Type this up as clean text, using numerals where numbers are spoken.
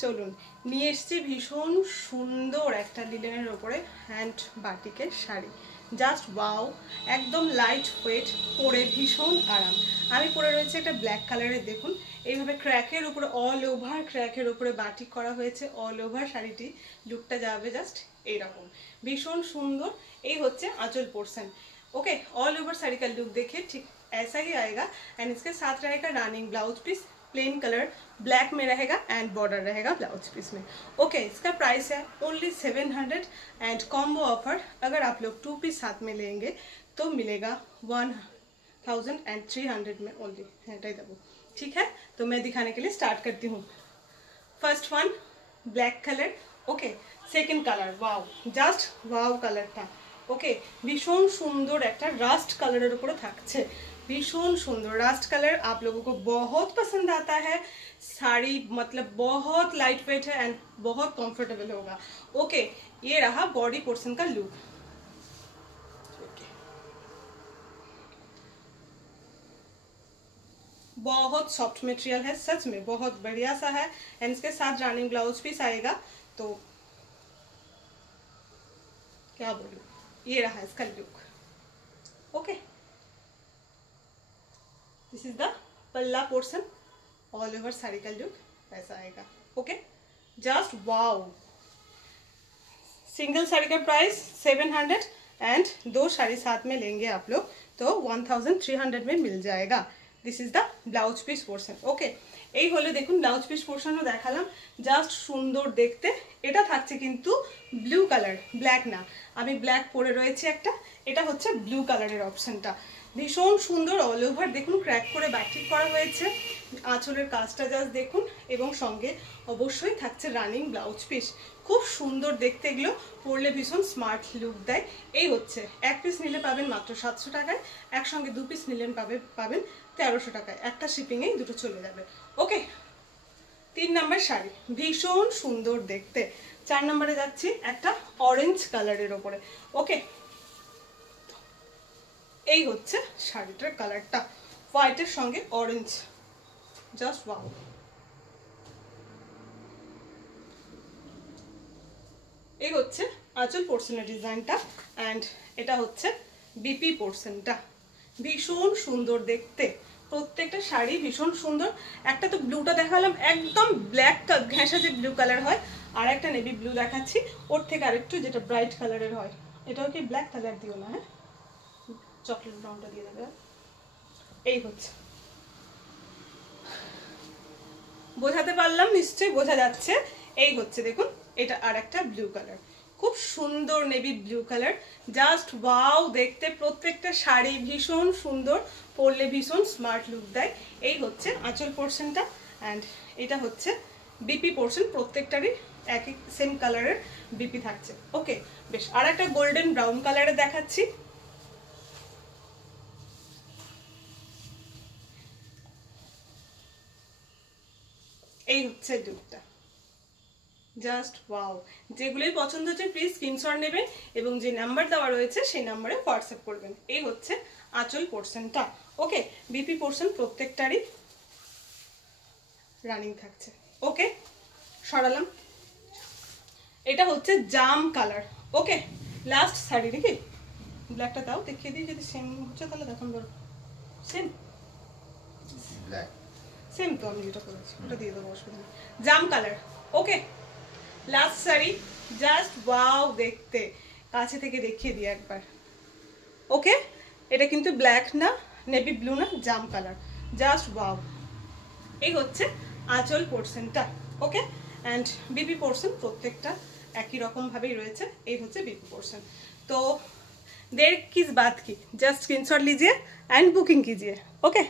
চলুন নিয়ে এসেছি ভীষণ সুন্দর একটা লিলেনের ওপরে হ্যান্ড বাটিকের শাড়ি। জাস্ট ওয়াও, একদম লাইট ওয়েট, পরে ভীষণ আরাম। আমি পরে রয়েছে একটা ব্ল্যাক কালারের, দেখুন এইভাবে ক্র্যাকের উপরে, অল ওভার ক্র্যাকের উপরে বাটিক করা হয়েছে। অল ওভার শাড়িটি লুকটা যাবে জাস্ট এইরকম, ভীষণ সুন্দর। এই হচ্ছে aanchal portion. Okay, all over sari का लुक देखिए, ठीक ऐसा ही आएगा। एंड इसके साथ रहेगा running blouse piece, plain colour black में रहेगा एंड बॉर्डर रहेगा ब्लाउज पीस में। ओके, इसका प्राइस है ओनली 700 एंड कॉम्बो ऑफर अगर आप लोग 2 पीस साथ में लेंगे तो मिलेगा 1300 में ओनली है। ठीक है, तो मैं दिखाने के लिए स्टार्ट करती हूँ। First one black colour. Okay, second colour wow, just wow colour था। ओके, भीषण सुंदर एक रास्ट कलर ऊपर থাকছে, भीषण सुंदर रास्ट कलर। आप लोगों को बहुत पसंद आता है। साड़ी मतलब बहुत लाइट वेट है एंड बहुत कंफर्टेबल होगा। ओके, ये रहा बॉडी पोर्शन का लुक। बहुत सॉफ्ट मटेरियल है, सच में बहुत बढ़िया सा है। एंड इसके साथ रनिंग ब्लाउज पीस आएगा। तो क्या बोलूं, ये रहा इसका look. Okay, this is the पल्ला पोर्शन। ऑल ओवर साड़ी का लुक ऐसा आएगा। Okay, just wow. Single sari का प्राइस 700 एंड 2 साड़ी साथ में लेंगे आप लोग तो 1300 में मिल जाएगा। This is the blouse piece portion. Okay, এই হলো দেখুন ব্লাউজ পিস পোর্শনও দেখালাম, জাস্ট সুন্দর দেখতে। এটা থাকছে কিন্তু ব্লু কালার, ব্ল্যাক না। আমি ব্ল্যাক পরে রয়েছে একটা, এটা হচ্ছে ব্লু কালারের অপশনটা। ভীষণ সুন্দর, অল ওভার দেখুন ক্র্যাক করে বাটিক করা হয়েছে। আঁচলের কাজটা জাস্ট দেখুন, এবং সঙ্গে অবশ্যই থাকছে রানিং ব্লাউজ পিস। খুব সুন্দর দেখতে, এগুলো পরলে ভীষণ স্মার্ট লুক দেয়। এই হচ্ছে এক পিস নিলে পাবেন মাত্র 700 টাকায়, একসঙ্গে 2 পিস নিলে পাবেন 1300 টাকায়। একটা শিপিংয়েই দুটো চলে যাবে। ওকে, 3 নম্বর শাড়ি ভীষণ সুন্দর দেখতে। 4 নম্বরে যাচ্ছি একটা অরেঞ্জ কালারের ওপরে। ওকে, এই হচ্ছে শাড়িটার কালারটা, হোয়াইটের সঙ্গে অরেঞ্জ, জাস্ট ওয়াও। এই হচ্ছে আঁচল পোর্শনের ডিজাইনটা এন্ড এটা হচ্ছে বিপি পোর্শনটা। ভীষণ সুন্দর দেখতে, প্রত্যেকটা শাড়ি ভীষণ সুন্দর। একটা তো ব্লুটা দেখালাম, একদম ব্ল্যাক ঘেঁষা যে ব্লু কালার হয়, আর একটা নেভি ব্লু দেখাচ্ছি ওর থেকে আরেকটু যেটা ব্রাইট কালারের হয়। এটাও কি ব্ল্যাক কালার দিও না, হ্যাঁ চকলেট ব্রাউনটা দিয়ে দেবে। এই হচ্ছে, বোঝাতে পারলাম নিশ্চয়ই বোঝা যাচ্ছে। এই হচ্ছে দেখুন, এটা আর একটা ব্লু কালার, খুব সুন্দর navy blue colour, just wow দেখতে। প্রত্যেকটা শাড়ি ভীষণ সুন্দর, পরলে ভীষণ স্মার্ট লুক দেয়। এই হচ্ছে আঁচল পোর্শনটা অ্যান্ড এটা হচ্ছে বিপি পোর্শন। প্রত্যেকটারই একই সেম কালারের বিপি থাকছে। ওকে, বেশ, আর একটা গোল্ডেন ব্রাউন কালারে দেখাচ্ছি। এই হচ্ছে লুকটা, জাস্ট ওয়াও। যেগুলোই পছন্দ হচ্ছে প্লিজ স্ক্রিনশট নেবেন এবং যে নাম্বার দেওয়া রয়েছে সেই নাম্বারে হোয়াটসঅ্যাপ করবেন। এই হচ্ছে আঁচল পোর্শনটা। ওকে, বিপি পোর্শন প্রত্যেকটারই রানিং থাকছে। ওকে, সরালাম। এটা হচ্ছে জাম কালার। ওকে, লাস্ট শাড়ি নাকি, ব্ল্যাকটা দাও দেখিয়ে দিই, যদি সেম হচ্ছে তাহলে দেখান ধরো। সেম সেম তো আমি যেটা করেছি ওটা দিয়ে দেবো, অসুবিধা নেই। জাম কালার। ওকে, লাস্ট শাড়ি, জাস্ট ওয়াও দেখতে। কাছে থেকে দেখিয়ে দিই একবার। ওকে, এটা কিন্তু ব্ল্যাক না, নেভি ব্লু না, জাম কালার, জাস্ট ওয়াও। এই হচ্ছে আঁচল পোর্শনটা। ওকে, এন্ড বিপি পোর্শন প্রত্যেকটা একই রকম ভাবেই রয়েছে। এই হচ্ছে বিপি পোর্শন। तो देर किस बात की, जस्ट स्क्रीनशॉट लीजिए एंड बुकिंग कीजिए। ओके।